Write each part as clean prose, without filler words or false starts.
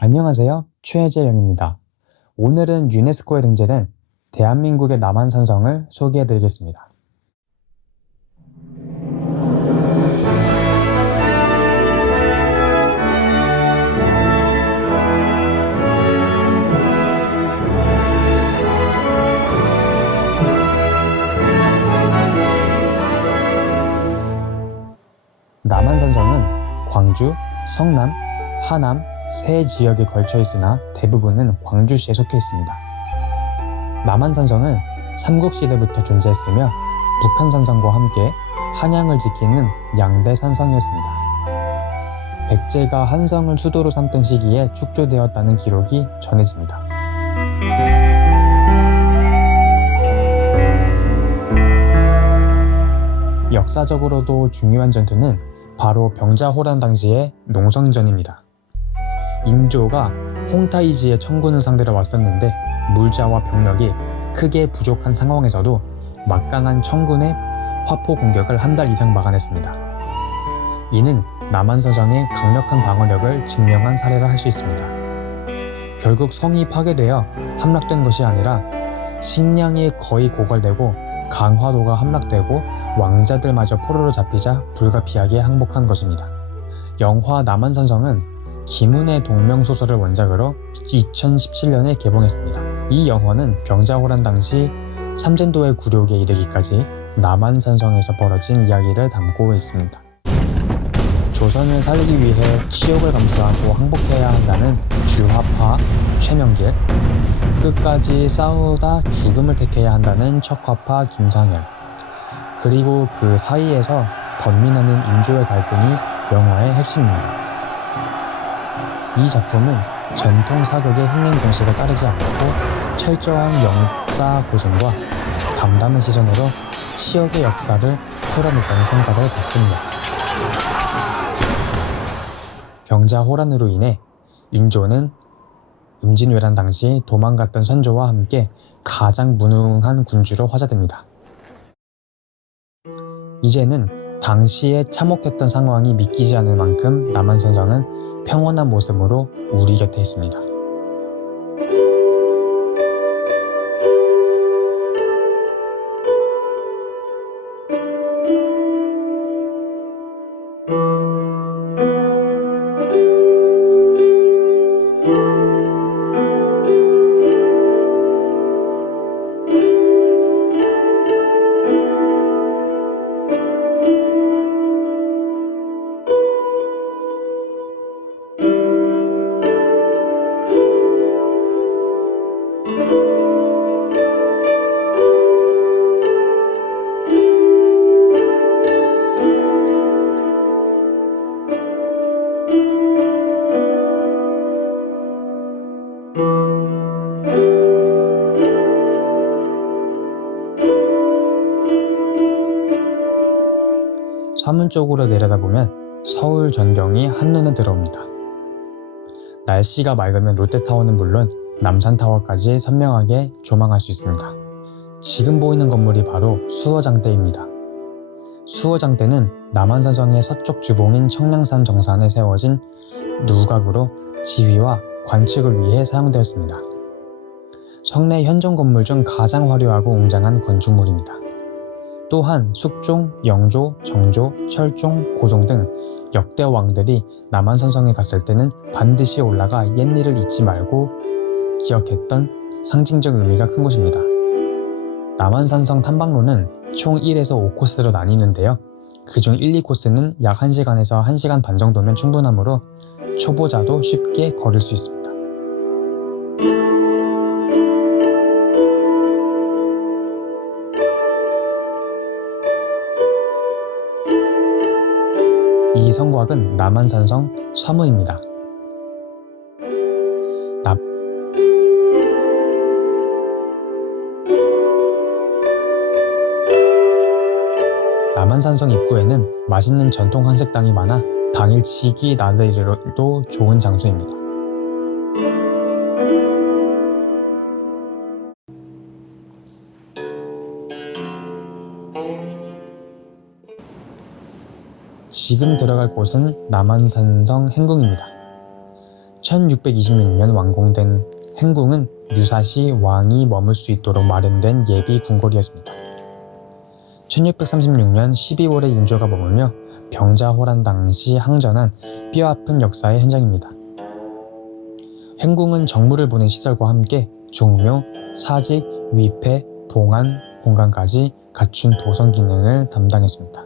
안녕하세요. 최재영입니다. 오늘은 유네스코에 등재된 대한민국의 남한산성을 소개해드리겠습니다. 남한산성은 광주, 성남, 하남, 세 지역에 걸쳐 있으나 대부분은 광주시에 속해 있습니다. 남한산성은 삼국시대부터 존재했으며 북한산성과 함께 한양을 지키는 양대 산성이었습니다. 백제가 한성을 수도로 삼던 시기에 축조되었다는 기록이 전해집니다. 역사적으로도 중요한 전투는 바로 병자호란 당시의 농성전입니다. 인조가 홍타이지의 청군을 상대로 왔었는데 물자와 병력이 크게 부족한 상황에서도 막강한 청군의 화포 공격을 한 달 이상 막아냈습니다. 이는 남한산성의 강력한 방어력을 증명한 사례라 할 수 있습니다. 결국 성이 파괴되어 함락된 것이 아니라 식량이 거의 고갈되고 강화도가 함락되고 왕자들마저 포로로 잡히자 불가피하게 항복한 것입니다. 영화 남한산성은 김은의 동명소설을 원작으로 2017년에 개봉했습니다. 이 영화는 병자호란 당시 삼전도의 굴욕에 이르기까지 남한산성에서 벌어진 이야기를 담고 있습니다. 조선을 살리기 위해 치욕을 감수하고 항복해야 한다는 주화파 최명길, 끝까지 싸우다 죽음을 택해야 한다는 척화파 김상현, 그리고 그 사이에서 번민하는 인조의 갈등이 영화의 핵심입니다. 이 작품은 전통 사극의 흥행 공식을 따르지 않고 철저한 역사 고증과 담담한 시선으로 치역의 역사를 풀어냈다는 평가를 받습니다. 병자호란으로 인해 인조는 임진왜란 당시 도망갔던 선조와 함께 가장 무능한 군주로 화제됩니다. 이제는 당시에 참혹했던 상황이 믿기지 않을 만큼 남한산성은 평온한 모습으로 우리 곁에 있습니다. 서문 쪽으로 내려다보면 서울 전경이 한눈에 들어옵니다. 날씨가 맑으면 롯데타워는 물론 남산타워까지 선명하게 조망할 수 있습니다. 지금 보이는 건물이 바로 수어장대입니다. 수어장대는 남한산성의 서쪽 주봉인 청량산 정산에 세워진 누각으로 지휘와 관측을 위해 사용되었습니다. 성내 현존 건물 중 가장 화려하고 웅장한 건축물입니다. 또한 숙종, 영조, 정조, 철종, 고종 등 역대 왕들이 남한산성에 갔을 때는 반드시 올라가 옛일을 잊지 말고 기억했던 상징적 의미가 큰 곳입니다. 남한산성 탐방로는 총 1에서 5코스로 나뉘는데요. 그중 1, 2코스는 약 1시간에서 1시간 반 정도면 충분하므로 초보자도 쉽게 걸을 수 있습니다. 이 성곽은 남한산성 서문입니다. 남한산성 입구에는 맛있는 전통 한식당이 많아 당일 지기 나들이로도 좋은 장소입니다. 지금 들어갈 곳은 남한산성 행궁입니다. 1626년 완공된 행궁은 유사시 왕이 머물 수 있도록 마련된 예비 궁궐이었습니다. 1636년 12월에 인조가 머물며 병자호란 당시 항전한 뼈아픈 역사의 현장입니다. 행궁은 정무를 보는 시설과 함께 종묘, 사직, 위패, 봉안, 공간까지 갖춘 도성 기능을 담당했습니다.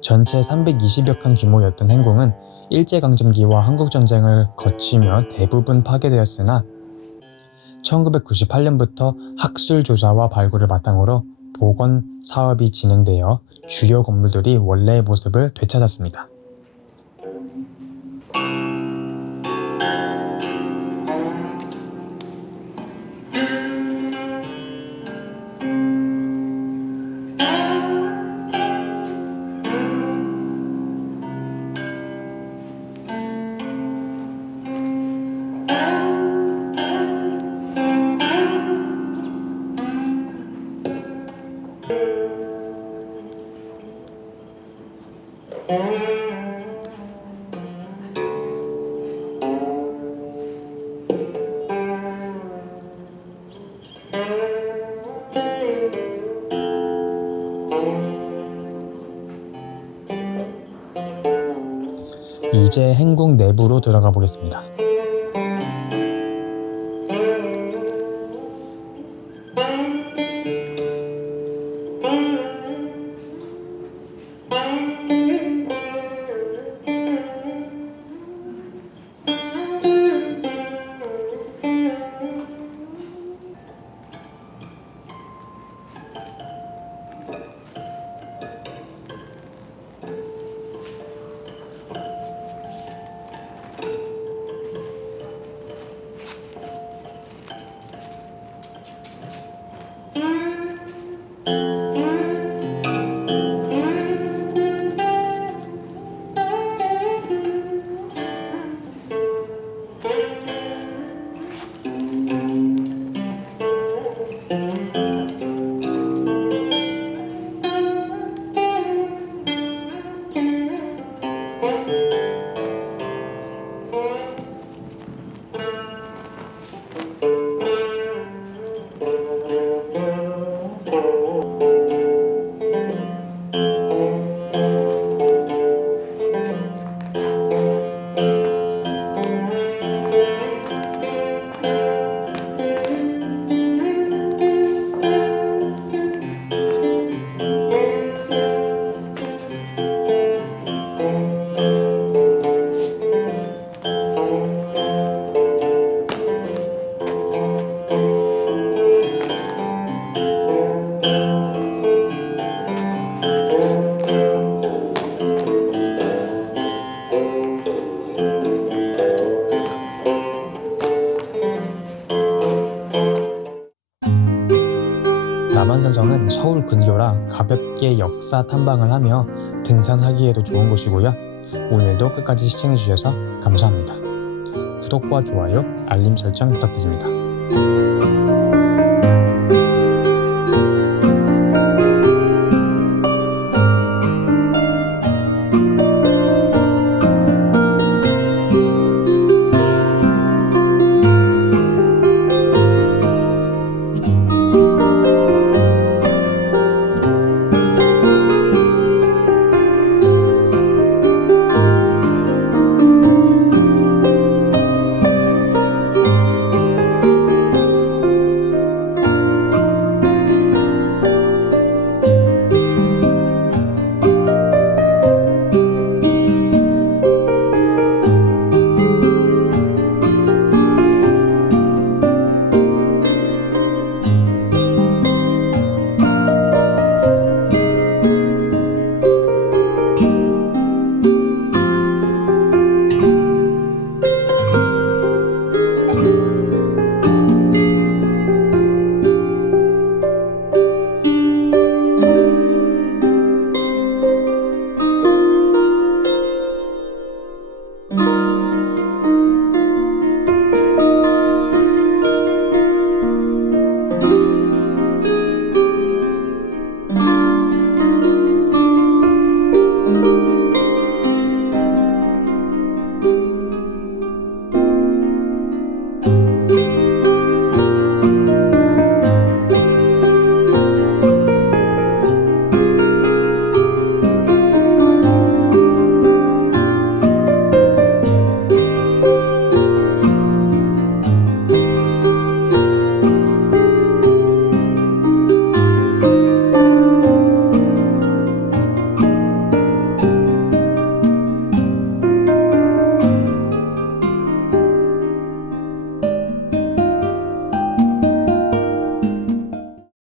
전체 320여 칸 규모였던 행궁은 일제강점기와 한국전쟁을 거치며 대부분 파괴되었으나 1998년부터 학술 조사와 발굴을 바탕으로 복원 사업이 진행되어 주요 건물들이 원래의 모습을 되찾았습니다. 이제 행궁 내부로 들어가 보겠습니다. 남한산성은 서울 근교라 가볍게 역사 탐방을 하며 등산하기에도 좋은 곳이고요. 오늘도 끝까지 시청해주셔서 감사합니다. 구독과 좋아요, 알림 설정 부탁드립니다.